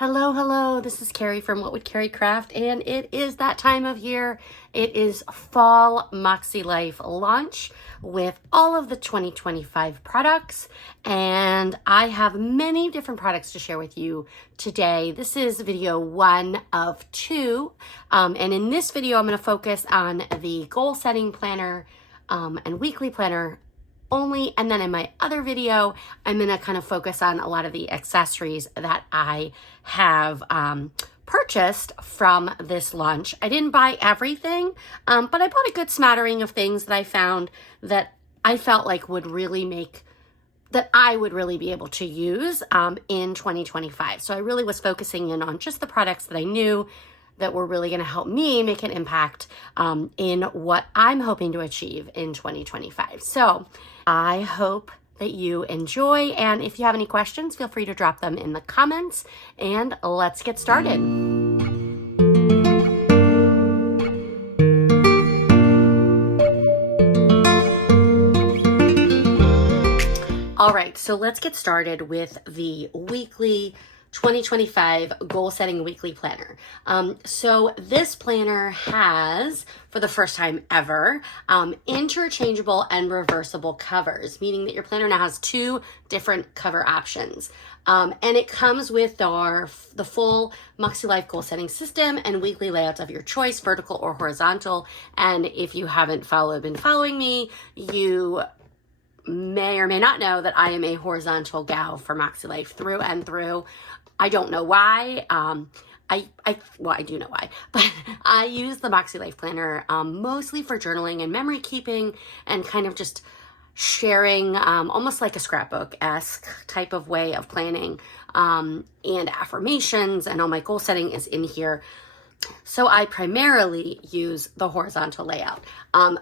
Hello, hello, this is Carrie from What Would Carrie Craft, and it is that time of year. It is fall MakseliFe launch with all of the 2025 products, and I have many different products to share with you today. This is video 1 of 2, and in this video, I'm going to focus on the goal setting planner and weekly planner only, and then in my other video I'm going to kind of focus on a lot of the accessories that I have purchased from this launch. I didn't buy everything, but I bought a good smattering of things that I found that I felt like would really make that I would really be able to use in 2025. So I really was focusing in on just the products that I knew that were really going to help me make an impact in what I'm hoping to achieve in 2025. So I hope that you enjoy, and if you have any questions, feel free to drop them in the comments, and let's get started. All right, so let's get started with the weekly 2025 goal setting weekly planner. So this planner has, for the first time ever, interchangeable and reversible covers, meaning that your planner now has 2 different cover options. And it comes with the full MakseliFe goal setting system and weekly layouts of your choice, vertical or horizontal. And if you haven't been following me, you may or may not know that I am a horizontal gal for MakseliFe through and through. I don't know why. Well, I do know why, but I use the MakseliFe planner mostly for journaling and memory keeping and kind of just sharing, almost like a scrapbook-esque type of way of planning, and affirmations, and all my goal setting is in here. So I primarily use the horizontal layout.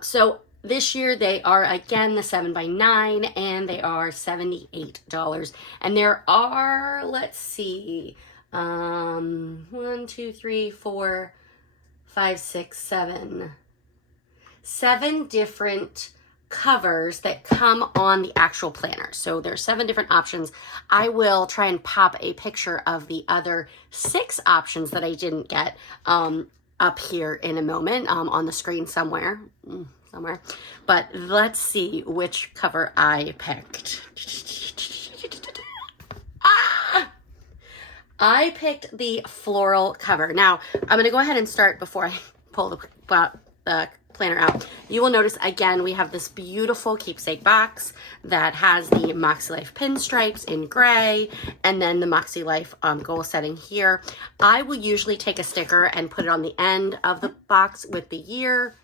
So this year they are again the 7x9, and they are $78. And there are, let's see, 1, 2, 3, 4, 5, 6, 7 different covers that come on the actual planner. So there's 7 different options. I will try and pop a picture of the other 6 options that I didn't get up here in a moment on the screen somewhere. But let's see which cover I picked. I picked the floral cover. Now, I'm going to go ahead and start before I pull the planner out. You will notice, again, we have this beautiful keepsake box that has the MakseliFe pinstripes in gray, and then the MakseliFe goal setting here. I will usually take a sticker and put it on the end of the box with the year,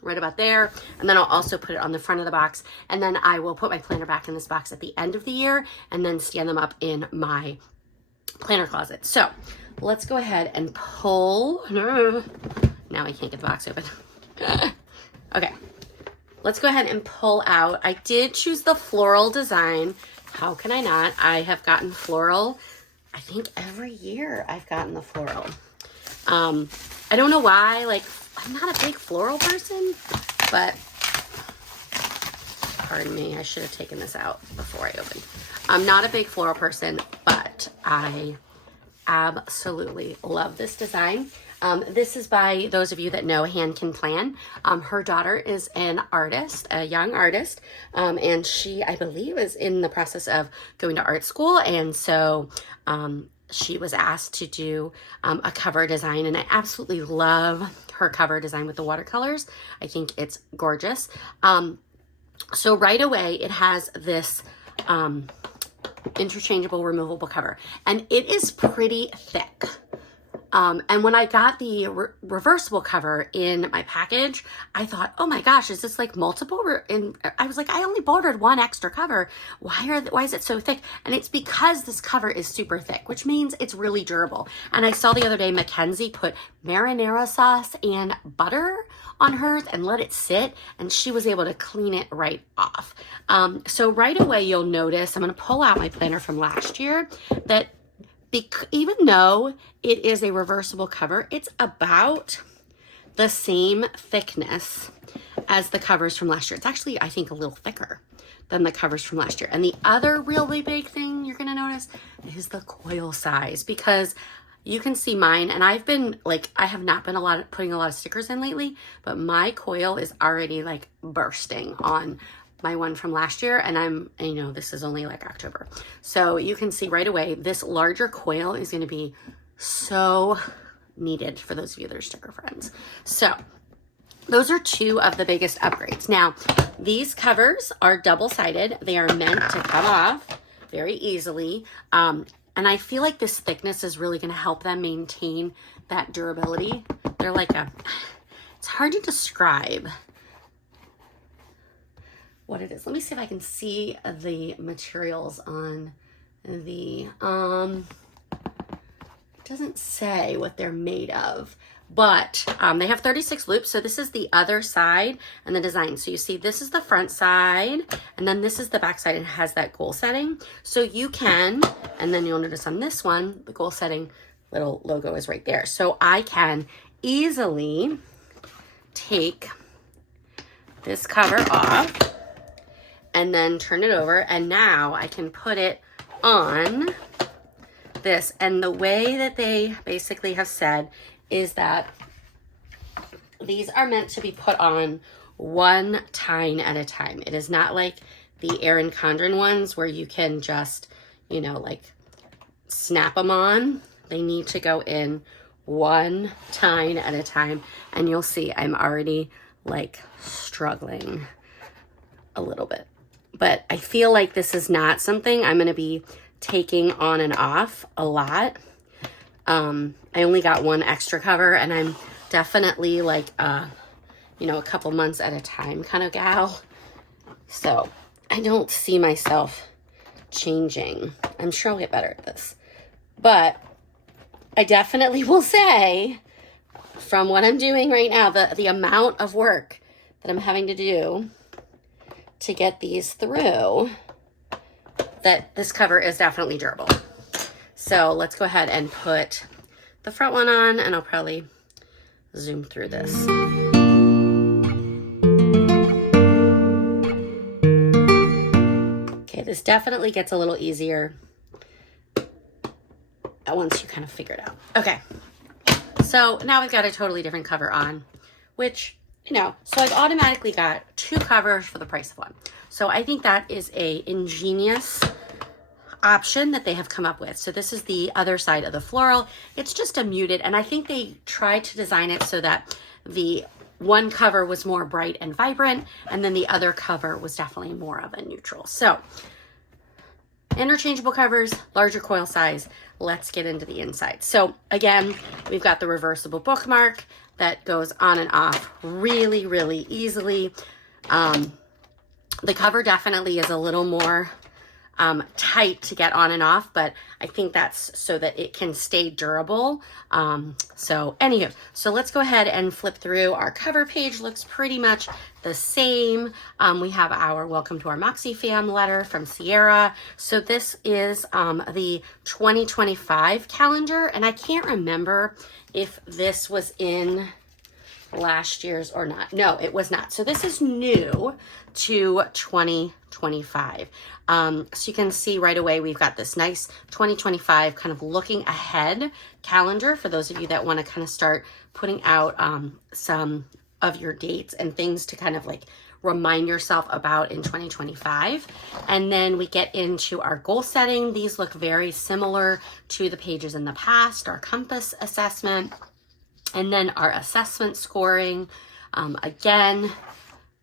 right about there, and then I'll also put it on the front of the box, and then I will put my planner back in this box at the end of the year and then stand them up in my planner closet. So let's go ahead and pull. Now I can't get the box open. Okay, let's go ahead and pull out. I did choose the floral design. How can I not? I have gotten floral, I think every year I've gotten the floral. I don't know why, like, I'm not a big floral person, but pardon me, I should have taken this out before I opened. I'm not a big floral person, but I absolutely love this design. This is by those of you that know Hand Can Plan. Her daughter is an artist, a young artist, and she, I believe, is in the process of going to art school, and so she was asked to do a cover design, and I absolutely love her cover design with the watercolors. I think it's gorgeous. So right away, it has this interchangeable removable cover, and it is pretty thick. And when I got the reversible cover in my package, I thought, oh my gosh, is this like multiple? And I was like, I only ordered 1 extra cover. Why is it so thick? And it's because this cover is super thick, which means it's really durable. And I saw the other day Mackenzie put marinara sauce and butter on hers and let it sit, and she was able to clean it right off. So right away, you'll notice, I'm going to pull out my planner from last year, that even though it is a reversible cover, it's about the same thickness as the covers from last year. It's actually, I think, a little thicker than the covers from last year. And the other really big thing you're going to notice is the coil size, because you can see mine, and I've been like, I have not been putting a lot of stickers in lately, but my coil is already like bursting on my one from last year, and you know, this is only like October. So you can see right away, this larger coil is gonna be so needed for those of you that are sticker friends. So those are two of the biggest upgrades. Now, these covers are double-sided. They are meant to come off very easily. And I feel like this thickness is really gonna help them maintain that durability. They're like it's hard to describe what it is. Let me see if I can see the materials on the, it doesn't say what they're made of, but they have 36 loops. So this is the other side and the design. So you see, this is the front side, and then this is the back side. It has that goal setting. So you can, and then you'll notice on this one, the goal setting little logo is right there. So I can easily take this cover off and then turn it over, and now I can put it on this. And the way that they basically have said is that these are meant to be put on one tine at a time. It is not like the Erin Condren ones where you can just, you know, like snap them on. They need to go in one tine at a time. And you'll see I'm already like struggling a little bit. But I feel like this is not something I'm gonna be taking on and off a lot. I only got one extra cover, and I'm definitely like, you know, a couple months at a time kind of gal. So I don't see myself changing. I'm sure I'll get better at this. But I definitely will say, from what I'm doing right now, the amount of work that I'm having to do to get these through, that this cover is definitely durable. So let's go ahead and put the front one on, and I'll probably zoom through this. Okay, this definitely gets a little easier once you kind of figure it out. Okay, so now we've got a totally different cover on, which, you know, so I've automatically got two covers for the price of one. So I think that is a ingenious option that they have come up with. So this is the other side of the floral. It's just a muted, and I think they tried to design it so that the one cover was more bright and vibrant, and then the other cover was definitely more of a neutral. So interchangeable covers, larger coil size. Let's get into the inside. So again, we've got the reversible bookmark that goes on and off really, really easily. The cover definitely is a little more tight to get on and off, but I think that's so that it can stay durable. So anywho, so let's go ahead and flip through. Our cover page looks pretty much the same. We have our welcome to our Moxie fam letter from Sierra. So this is the 2025 calendar, and I can't remember if this was in last year's or not. No, it was not. So this is new to 2025. So you can see right away, we've got this nice 2025 kind of looking ahead calendar for those of you that want to kind of start putting out some of your dates and things to kind of like remind yourself about in 2025. And then we get into our goal setting. These look very similar to the pages in the past, our compass assessment, and then our assessment scoring. Again,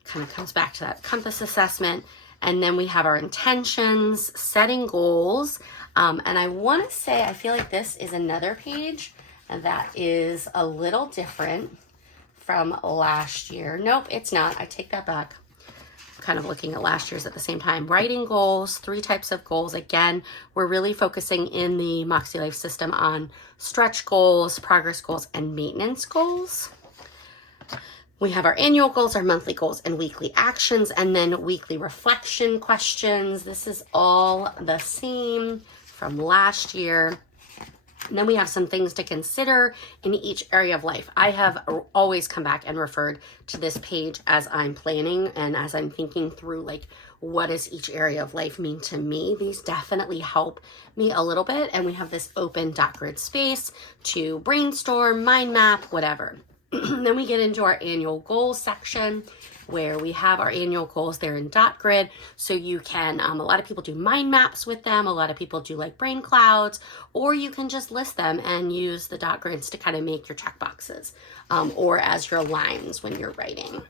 kind of comes back to that compass assessment. And then we have our intentions, setting goals. And I want to say, I feel like this is another page that is a little different from last year. Nope, it's not. I take that back. Kind of looking at last year's at the same time. Writing goals, 3 types of goals. Again, we're really focusing in the MAKSELIFE system on stretch goals, progress goals, and maintenance goals. We have our annual goals, our monthly goals, and weekly actions, and then weekly reflection questions. This is all the same from last year. And then we have some things to consider in each area of life. I have always come back and referred to this page as I'm planning and as I'm thinking through like what does each area of life mean to me? These definitely help me a little bit. And we have this open dot grid space to brainstorm, mind map, whatever. Then we get into our annual goals section where we have our annual goals there in dot grid. So you can, a lot of people do mind maps with them. A lot of people do like brain clouds, or you can just list them and use the dot grids to kind of make your check boxes, or as your lines when you're writing.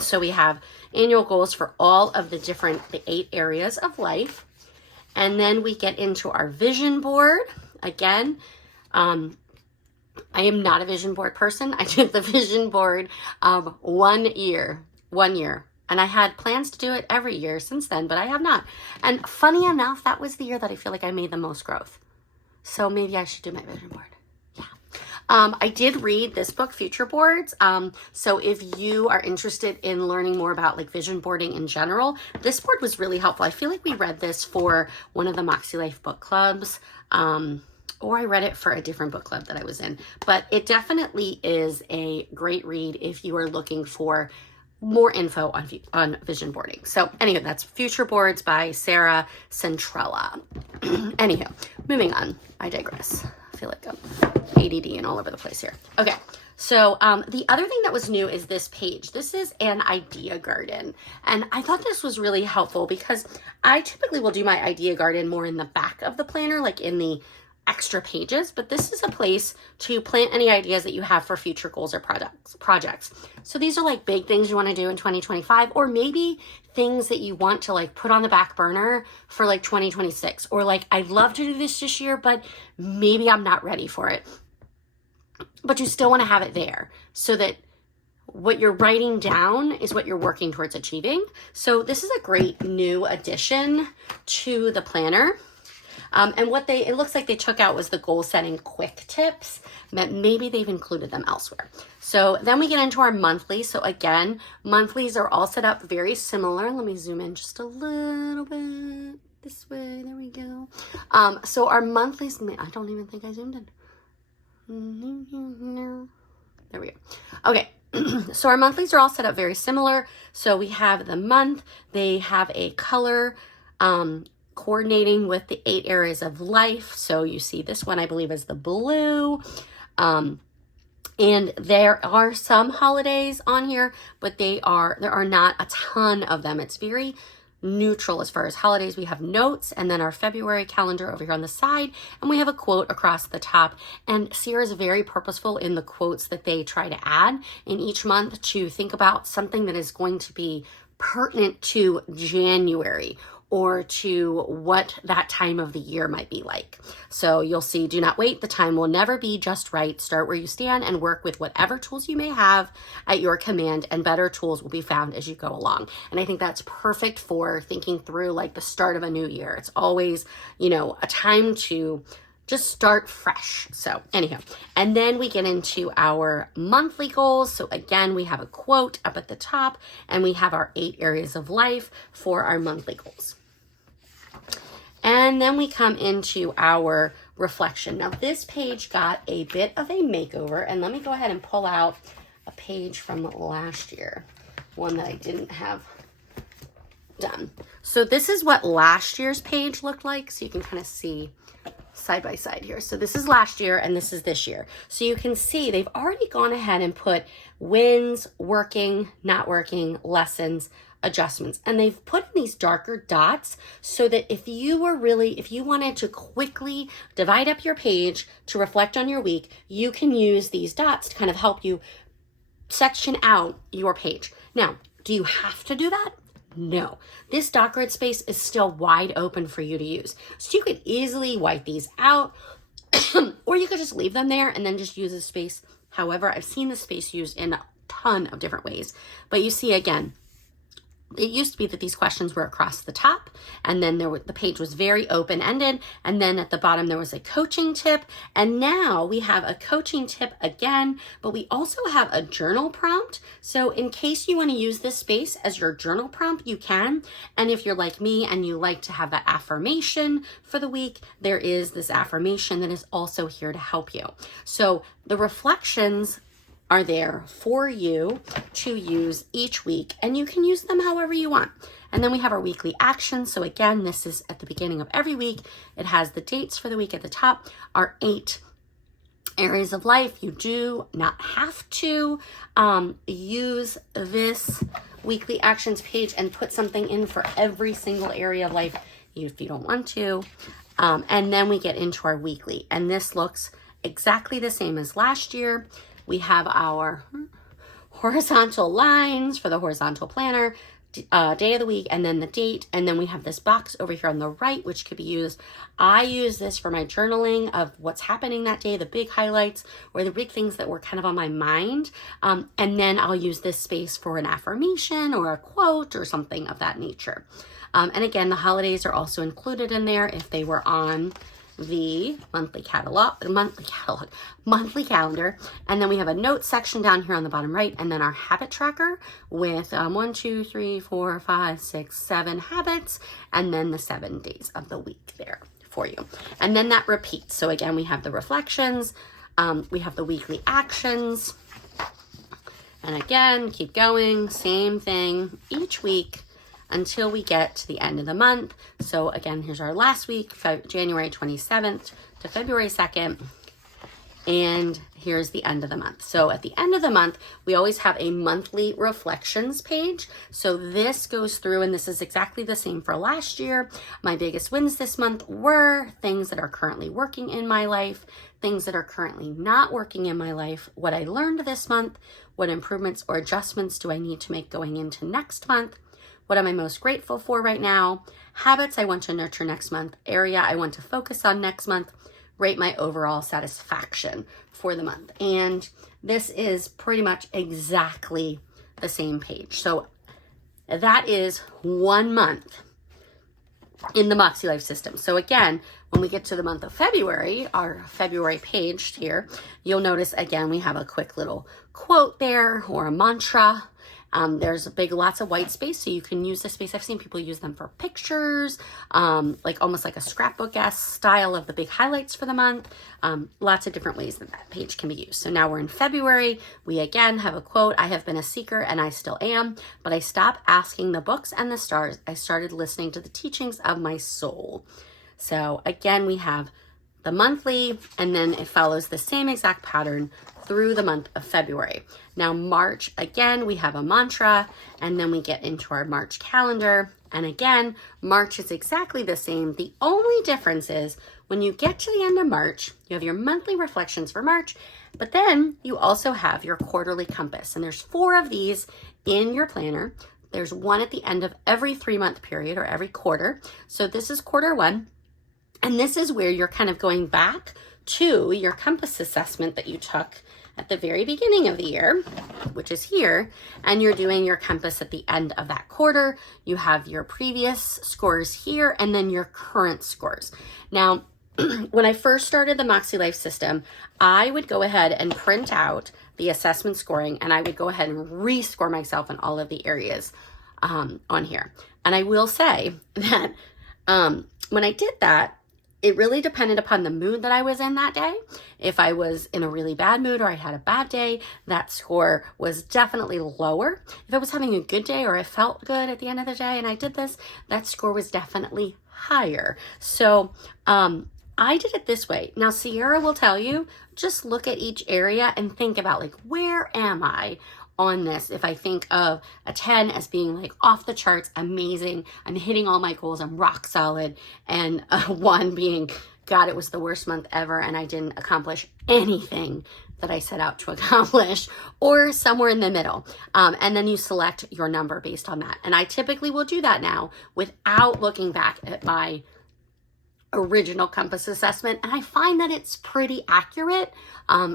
So we have annual goals for all of the 8 areas of life. And then we get into our vision board. Again, I am not a vision board person. I did the vision board 1 year. And I had plans to do it every year since then, but I have not. And funny enough, that was the year that I feel like I made the most growth. So maybe I should do my vision board. Yeah. I did read this book, Future Boards. So if you are interested in learning more about like vision boarding in general, this board was really helpful. I feel like we read this for one of the MAKSELIFE book clubs. Or I read it for a different book club that I was in. But it definitely is a great read if you are looking for more info on vision boarding. So anyway, that's Future Boards by Sarah Centrella. Anywho, moving on. I digress. I feel like I'm ADD and all over the place here. Okay. So the other thing that was new is this page. This is an idea garden. And I thought this was really helpful because I typically will do my idea garden more in the back of the planner, like in the extra pages, but this is a place to plant any ideas that you have for future goals or projects. So these are like big things you want to do in 2025, or maybe things that you want to like put on the back burner for like 2026, or like, I'd love to do this year, but maybe I'm not ready for it. But you still want to have it there so that what you're writing down is what you're working towards achieving. So this is a great new addition to the planner. And what it looks like they took out was the goal setting quick tips, but maybe they've included them elsewhere. So then we get into our monthly. So again, monthlies are all set up very similar. Let me zoom in just a little bit this way. There we go. So our monthlies, I don't even think I zoomed in. There we go. Okay. So our monthlies are all set up very similar. So we have the month, they have a color, coordinating with the 8 areas of life. So you see this one, I believe, is the blue. And there are some holidays on here, but there are not a ton of them. It's very neutral as far as holidays. We have notes, and then our February calendar over here on the side, and we have a quote across the top. And Sierra's very purposeful in the quotes that they try to add in each month to think about something that is going to be pertinent to January or to what that time of the year might be like. So you'll see, do not wait. The time will never be just right. Start where you stand and work with whatever tools you may have at your command, and better tools will be found as you go along. And I think that's perfect for thinking through like the start of a new year. It's always, a time to just start fresh. So anyhow, and then we get into our monthly goals. So again, we have a quote up at the top, and we have our 8 areas of life for our monthly goals. And then we come into our reflection. Now this page got a bit of a makeover, and let me go ahead and pull out a page from last year, one that I didn't have done. So this is what last year's page looked like. So you can kind of see side by side here. So this is last year and this is this year. So you can see they've already gone ahead and put wins, working, not working, lessons, adjustments, and they've put in these darker dots so that if you wanted to quickly divide up your page to reflect on your week, you can use these dots to kind of help you section out your page. Now, do you have to do that? No. This dot grid space is still wide open for you to use. So you could easily white these out or you could just leave them there and then just use this space. However, I've seen this space used in a ton of different ways, but you see again, it used to be that these questions were across the top, and then the page was very open-ended, and then at the bottom there was a coaching tip, and now we have a coaching tip again, but we also have a journal prompt. So in case you want to use this space as your journal prompt, you can. And if you're like me and you like to have that affirmation for the week, there is this affirmation that is also here to help you. So the reflections are there for you to use each week, and you can use them however you want. And then we have our weekly actions. So again, this is at the beginning of every week. It has the dates for the week at the top, our 8 areas of life. You do not have to use this weekly actions page and put something in for every single area of life if you don't want to. And then we get into our weekly, and this looks exactly the same as last year. We have our horizontal lines for the horizontal planner, day of the week, and then the date, and then we have this box over here on the right, which could be used. I use this for my journaling of what's happening that day, the big highlights or the big things that were kind of on my mind, and then I'll use this space for an affirmation or a quote or something of that nature. And again, the holidays are also included in there if they were on the monthly calendar. And then we have a notes section down here on the bottom right, and then our habit tracker with 1, 2, 3, 4, 5, 6, 7 habits, and then the 7 days of the week there for you. And then that repeats. So again, we have the reflections, we have the weekly actions, and again, keep going, same thing each week until we get to the end of the month. So again, here's our last week, January 27th to February 2nd. And here's the end of the month. So at the end of the month, we always have a monthly reflections page. So this goes through, and this is exactly the same for last year. My biggest wins this month were things that are currently working in my life, things that are currently not working in my life, what I learned this month, what improvements or adjustments do I need to make going into next month, what am I most grateful for right now, habits I want to nurture next month, area I want to focus on next month, rate my overall satisfaction for the month. And this is pretty much exactly the same page. So that is 1 month in the Makeselife system. So again, when we get to the month of February, our February page here, you'll notice again, we have a quick little quote there or a mantra. There's lots of white space, so you can use the space. I've seen people use them for pictures, like almost like a scrapbook-esque style of the big highlights for the month. Lots of different ways that page can be used. So now we're in February. We again have a quote. I have been a seeker and I still am, but I stopped asking the books and the stars. I started listening to the teachings of my soul. So again, we have the monthly, and then it follows the same exact pattern through the month of February. Now March, again, we have a mantra, and then we get into our March calendar. And again, March is exactly the same. The only difference is when you get to the end of March, you have your monthly reflections for March, but then you also have your quarterly compass. And there's 4 of these in your planner. There's one at the end of every 3-month period or every quarter. So this is quarter 1. And this is where you're kind of going back to your compass assessment that you took at the very beginning of the year, which is here, and you're doing your compass at the end of that quarter. You have your previous scores here and then your current scores. Now, when I first started the Makeselife system, I would go ahead and print out the assessment scoring, and I would go ahead and rescore myself in all of the areas on here. And I will say that when I did that, it really depended upon the mood that I was in that day. If I was in a really bad mood or I had a bad day, that score was definitely lower. If I was having a good day or I felt good at the end of the day and I did this, that score was definitely higher. So I did it this way. Now, Sierra will tell you, just look at each area and think about, like, where am I on this? If I think of a 10 as being like off the charts, amazing, I'm hitting all my goals, I'm rock solid, and a 1 being, God, it was the worst month ever and I didn't accomplish anything that I set out to accomplish, or somewhere in the middle. And then you select your number based on that. And I typically will do that now without looking back at my original compass assessment, and I find that it's pretty accurate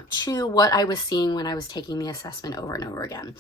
to what I was seeing when I was taking the assessment over and over again.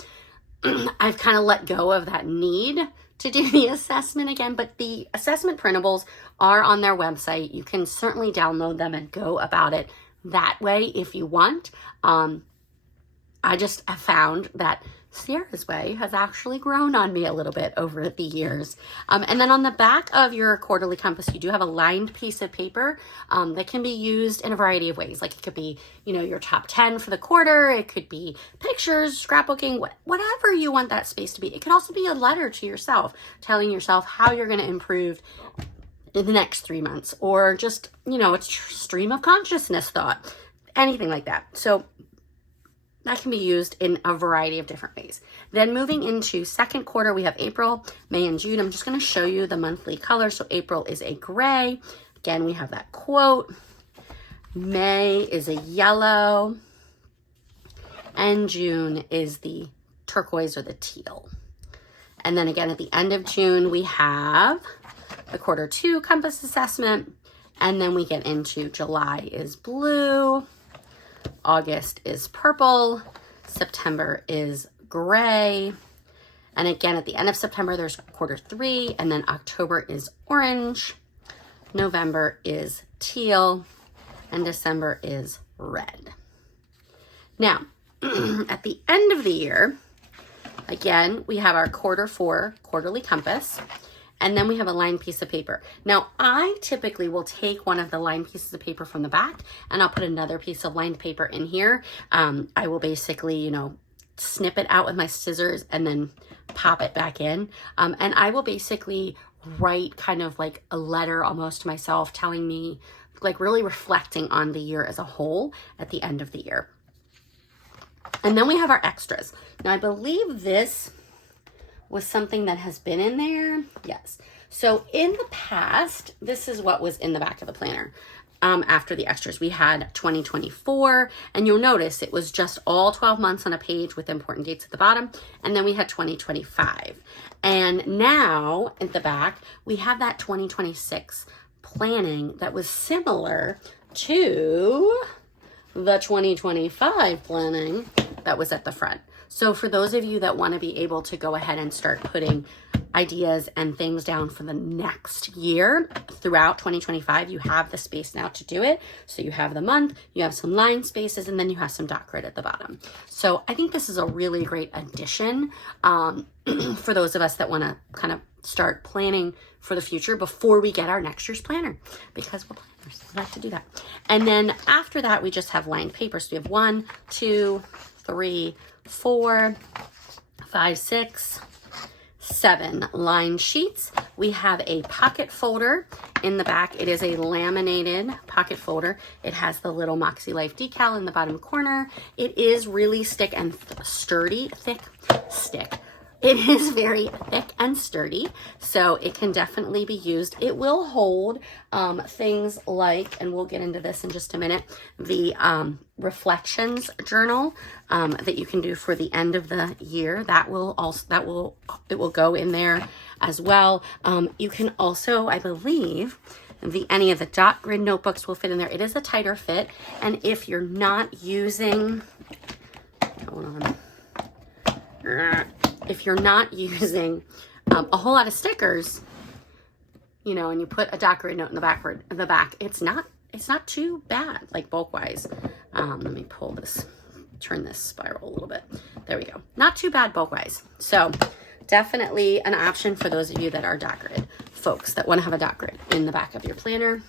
I've kind of let go of that need to do the assessment again, but the assessment printables are on their website. You can certainly download them and go about it that way if you want. I just have found that Sierra's Way has actually grown on me a little bit over the years. And then on the back of your quarterly compass, you do have a lined piece of paper that can be used in a variety of ways. Like it could be, you know, your top 10 for the quarter. It could be pictures, scrapbooking, whatever you want that space to be. It could also be a letter to yourself, telling yourself how you're going to improve in the next 3 months, or just, you know, it's stream of consciousness thought, anything like that. So that can be used in a variety of different ways. Then moving into second quarter, we have April, May, and June. I'm just going to show you the monthly color. So April is a gray. Again, we have that quote. May is a yellow. And June is the turquoise or the teal. And then again, at the end of June, we have the quarter 2 compass assessment. And then we get into July is blue. August is purple, September is gray, and again at the end of September there's quarter 3, and then October is orange, November is teal, and December is red. Now, at the end of the year, again, we have our quarter 4 quarterly compass. And then we have a lined piece of paper. Now, I typically will take one of the lined pieces of paper from the back and I'll put another piece of lined paper in here. I will basically, you know, snip it out with my scissors and then pop it back in. And I will basically write kind of like a letter almost to myself, telling me, like really reflecting on the year as a whole at the end of the year. And then we have our extras. Now, I believe this was something that has been in there. Yes. So in the past, this is what was in the back of the planner. After the extras, we had 2024, and you'll notice it was just all 12 months on a page with important dates at the bottom. And then we had 2025. And now at the back, we have that 2026 planning that was similar to the 2025 planning that was at the front. So for those of you that want to be able to go ahead and start putting ideas and things down for the next year throughout 2025, you have the space now to do it. So you have the month, you have some line spaces, and then you have some dot grid at the bottom. So I think this is a really great addition for those of us that want to kind of start planning for the future before we get our next year's planner, because we're planners. We like to do that. And then after that, we just have lined paper. So we have 1, 2, 3, 4, 5, 6, 7 lined sheets. We have a pocket folder in the back. It is a laminated pocket folder. It has the little MAKSELIFE decal in the bottom corner. It is really thick and sturdy. It is very thick and sturdy, so it can definitely be used. It will hold things like, and we'll get into this in just a minute, the reflections journal that you can do for the end of the year. It will go in there as well. You can also, I believe, any of the dot grid notebooks will fit in there. It is a tighter fit, and if you're not using, hold on. If you're not using a whole lot of stickers, you know, and you put a dot grid note in the back, it's not too bad, like bulk wise. Let me turn this spiral a little bit. There we go. Not too bad bulk wise. So definitely an option for those of you that are dot grid folks that want to have a dot grid in the back of your planner.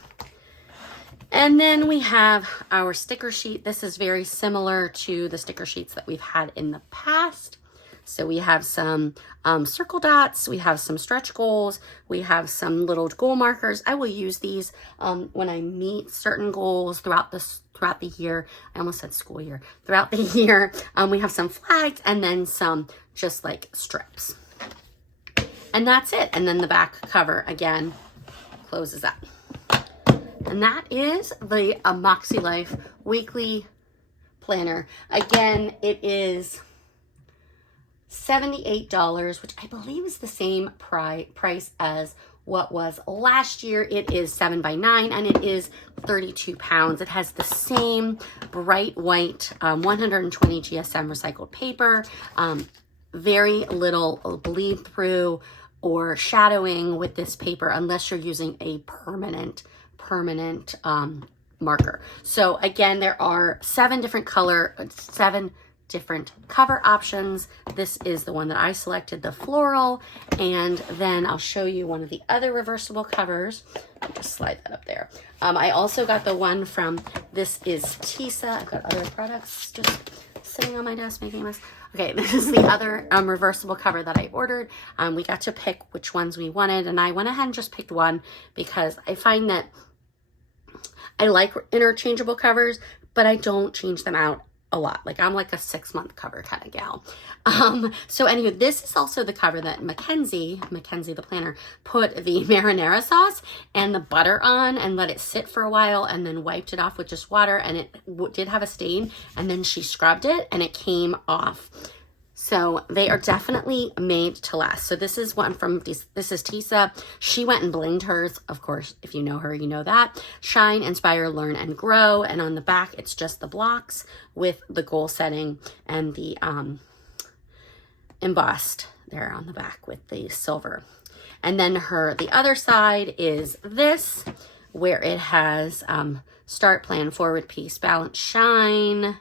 And then we have our sticker sheet. This is very similar to the sticker sheets that we've had in the past. So we have some circle dots, we have some stretch goals, we have some little goal markers. I will use these when I meet certain goals throughout the year. I almost said school year. Throughout the year, we have some flags and then some just like strips. And that's it. And then the back cover again closes up. And that is the MAKSELIFE weekly planner. Again, it is $78, which I believe is the same price as what was last year. It is 7x9 and it is 32 pounds. It has the same bright white 120 GSM recycled paper, very little bleed through or shadowing with this paper unless you're using a permanent marker. So again, there are 7 different cover options. This is the one that I selected, the floral, and then I'll show you one of the other reversible covers. I'll just slide that up there. I also got the one from, this is Tisa. I've got other products just sitting on my desk making a mess. Okay, this is the other reversible cover that I ordered. We got to pick which ones we wanted, and I went ahead and just picked one because I find that I like interchangeable covers, but I don't change them out a lot. Like, I'm like a 6-month cover kind of gal. So anyway, this is also the cover that Mackenzie the planner, put the marinara sauce and the butter on and let it sit for a while and then wiped it off with just water, and it did have a stain, and then she scrubbed it and it came off. So they are definitely made to last. So this is one from, this is Tisa. She went and blinged hers. Of course, if you know her, you know that. Shine, Inspire, Learn, and Grow. And on the back, it's just the blocks with the goal setting and the embossed there on the back with the silver. And then the other side is this, where it has Start, Plan, Forward, Peace, Balance, Shine,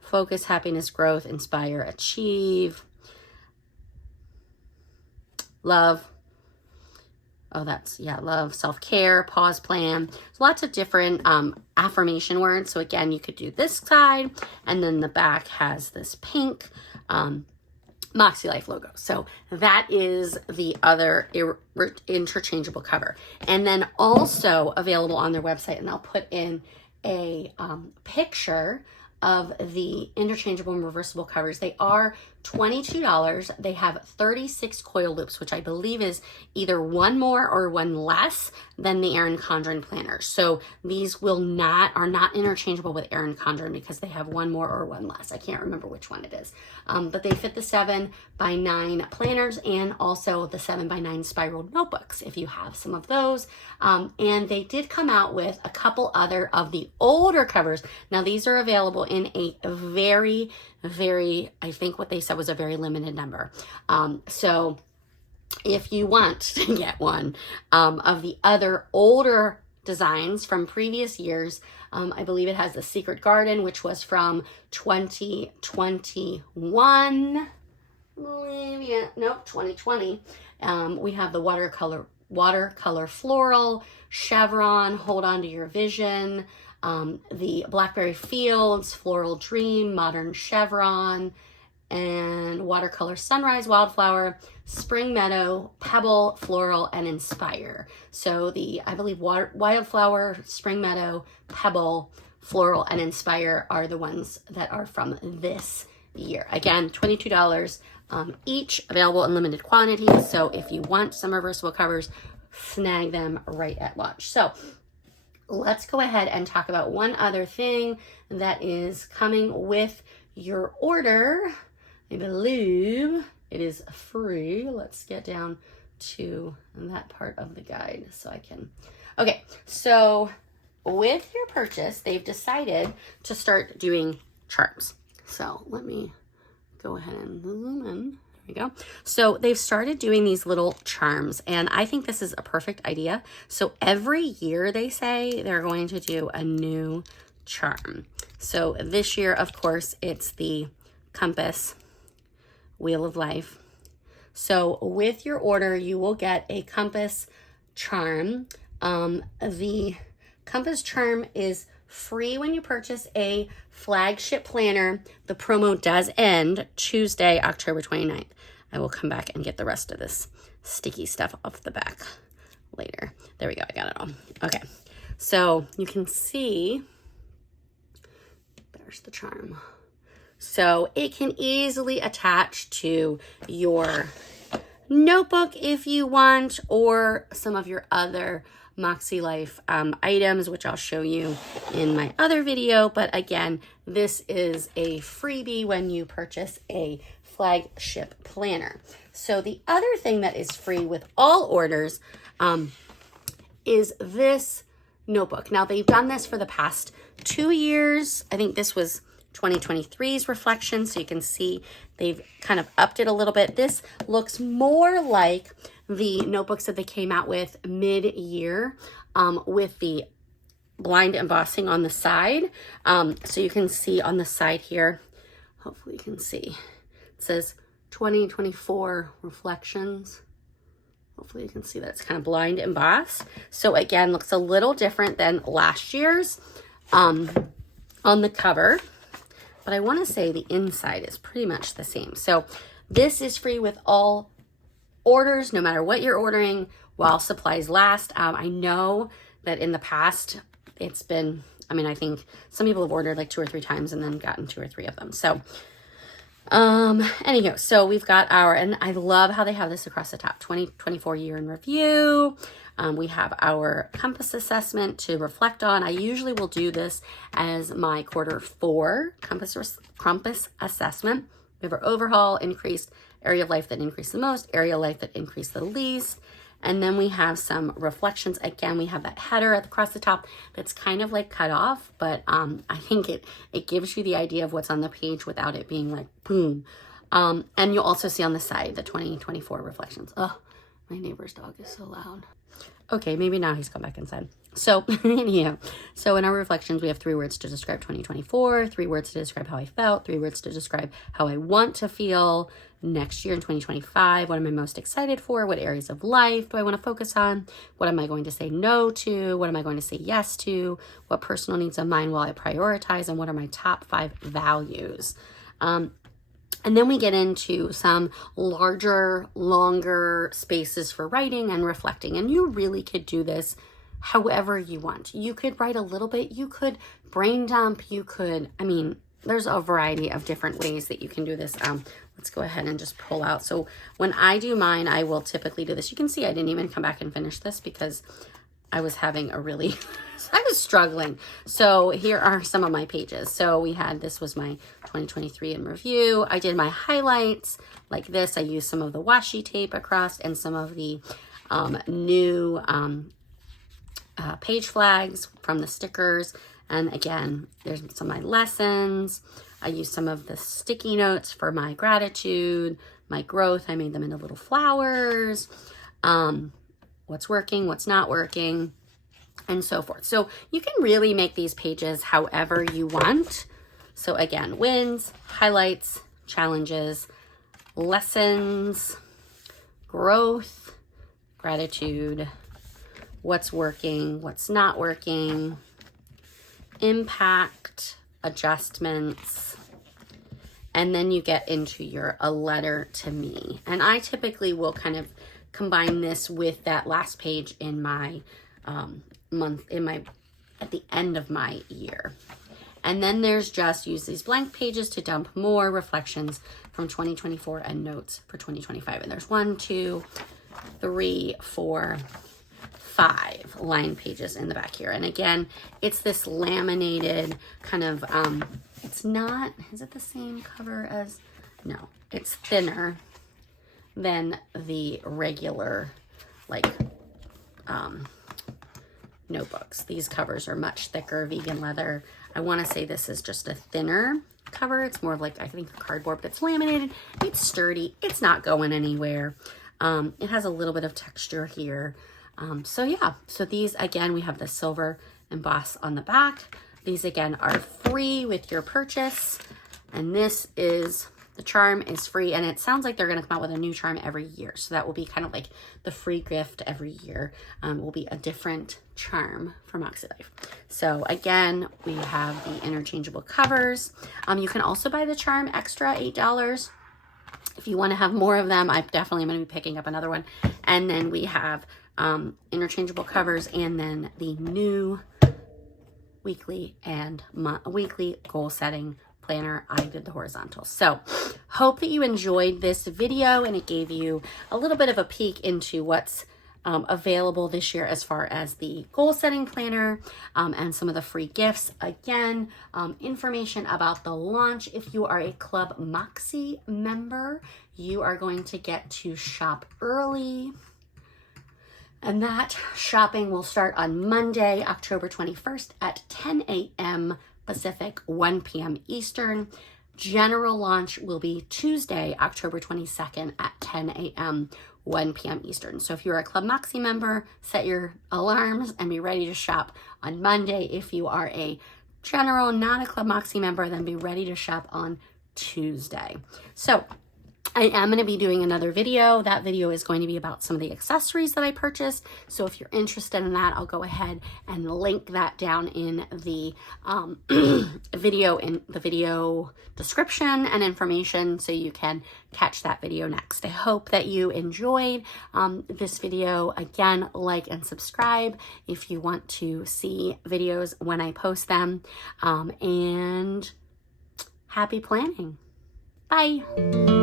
Focus, Happiness, Growth, Inspire, Achieve, Love. Oh, that's, yeah, Love, Self-Care, Pause, Plan. So lots of different affirmation words. So again, you could do this side, and then the back has this pink MAKSELIFE logo. So that is the other interchangeable cover. And then also available on their website, and I'll put in a picture of the interchangeable and reversible covers. They are $22. They have 36 coil loops, which I believe is either one more or one less than the Erin Condren planner. So these are not interchangeable with Erin Condren because they have one more or one less. I can't remember which one it is. But they fit the 7x9 planners and also the 7x9 spiral notebooks if you have some of those. And they did come out with a couple other of the older covers. Now these are available in a very, I think what they said was a very limited number. So if you want to get one of the other older designs from previous years, I believe it has the Secret Garden, which was from 2021. Nope, 2020. We have the watercolor floral, chevron, hold on to your vision, the Blackberry Fields, Floral Dream, Modern Chevron, and Watercolor Sunrise, Wildflower, Spring Meadow, Pebble, Floral, and Inspire. So I believe Wildflower, Spring Meadow, Pebble, Floral, and Inspire are the ones that are from this year. Again, $22 each, available in limited quantities. So if you want some reversible covers, snag them right at launch. So let's go ahead and talk about one other thing that is coming with your order. I believe it is free. Let's get down to that part of the guide so I can. Okay, so with your purchase, they've decided to start doing charms. So let me go ahead and zoom in. There we go. So they've started doing these little charms, and I think this is a perfect idea. So every year they say they're going to do a new charm. So this year, of course, it's the compass Wheel of Life. So with your order, you will get a compass charm. The compass charm is free when you purchase a flagship planner. The promo does end Tuesday, October 29th. I will come back and get the rest of this sticky stuff off the back later. There we go. I got it all. Okay. So you can see, there's the charm. So it can easily attach to your notebook if you want, or some of your other MAKSELIFE items, which I'll show you in my other video. But again, this is a freebie when you purchase a flagship planner. So the other thing that is free with all orders is this notebook. Now they've done this for the past 2 years. I think this was 2023's reflection, so you can see they've kind of upped it a little bit. This looks more like the notebooks that they came out with mid-year with the blind embossing on the side. So you can see on the side here, hopefully you can see. It says 2024 reflections. Hopefully you can see that it's kind of blind embossed. So again, looks a little different than last year's on the cover, but I want to say the inside is pretty much the same. So this is free with all orders, no matter what you're ordering, while supplies last. I know that in the past it's been, I mean, I think some people have ordered like 2 or 3 times and then gotten 2 or 3 of them. So anyhow, so we've got our, and I love how they have this across the top, 2024 year in review. We have our compass assessment to reflect on. I usually will do this as my Q4 compass assessment. We have our overhaul, increased, area of life that increased the most, area of life that increased the least. And then we have some reflections. Again, we have that header across the top that's kind of like cut off, but I think it gives you the idea of what's on the page without it being like boom. And you'll also see on the side the 2024 reflections. Oh, my neighbor's dog is so loud. Okay, maybe now he's come back inside. So anyhow, so in our reflections, we have 3 words to describe 2024, 3 words to describe how I felt, 3 words to describe how I want to feel next year in 2025. What am I most excited for? What areas of life do I want to focus on? What am I going to say no to? What am I going to say yes to? What personal needs of mine will I prioritize? And what are my top 5 values? And then we get into some larger, longer spaces for writing and reflecting. And you really could do this however you want. You could write a little bit. You could brain dump. You could, I mean, there's a variety of different ways that you can do this. Let's go ahead and just pull out. So when I do mine, I will typically do this. You can see I didn't even come back and finish this because I was having a really, I was struggling. So here are some of my pages. So we had, this was my 2023 in review. I did my highlights like this. I used some of the washi tape across and some of the new page flags from the stickers. And again, there's some of my lessons. I used some of the sticky notes for my gratitude, my growth. I made them into little flowers. What's working, what's not working, and so forth. So you can really make these pages however you want. So again, wins, highlights, challenges, lessons, growth, gratitude, what's working, what's not working, impact, adjustments, and then you get into a letter to me. And I typically will kind of combine this with that last page in my at the end of my year. And then there's just use these blank pages to dump more reflections from 2024 and notes for 2025. And there's 1, 2, 3, 4, 5 line pages in the back here. And again, it's this laminated kind of, it's not, is it the same cover as, no, it's thinner than the regular, like, notebooks. These covers are much thicker, vegan leather. I want to say this is just a thinner cover. It's more of like, I think, cardboard, but it's laminated. It's sturdy. It's not going anywhere. It has a little bit of texture here. So yeah, so these, again, we have the silver emboss on the back. These, again, are free with your purchase. And this is, the charm is free. And it sounds like they're going to come out with a new charm every year. So that will be kind of like the free gift every year. Will be a different charm for Mäkselife. So again, we have the interchangeable covers. You can also buy the charm extra, $8. If you want to have more of them, I definitely am going to be picking up another one. And then we have interchangeable covers, and then the new weekly and weekly goal setting planner. I did the horizontal. So hope that you enjoyed this video and it gave you a little bit of a peek into what's available this year as far as the goal setting planner and some of the free gifts. Again, information about the launch. If you are a ClubMakse member, you are going to get to shop early. And that shopping will start on Monday, October 21st at 10 a.m. Pacific, 1 p.m. Eastern. General launch will be Tuesday, October 22nd at 10 a.m., 1 p.m. Eastern. So if you're a ClubMakse member, set your alarms and be ready to shop on Monday. If you are a general, not a ClubMakse member, then be ready to shop on Tuesday. So I am going to be doing another video. That video is going to be about some of the accessories that I purchased. So if you're interested in that, I'll go ahead and link that down in the video description and information so you can catch that video next. I hope that you enjoyed this video. Again, like and subscribe if you want to see videos when I post them. And happy planning. Bye.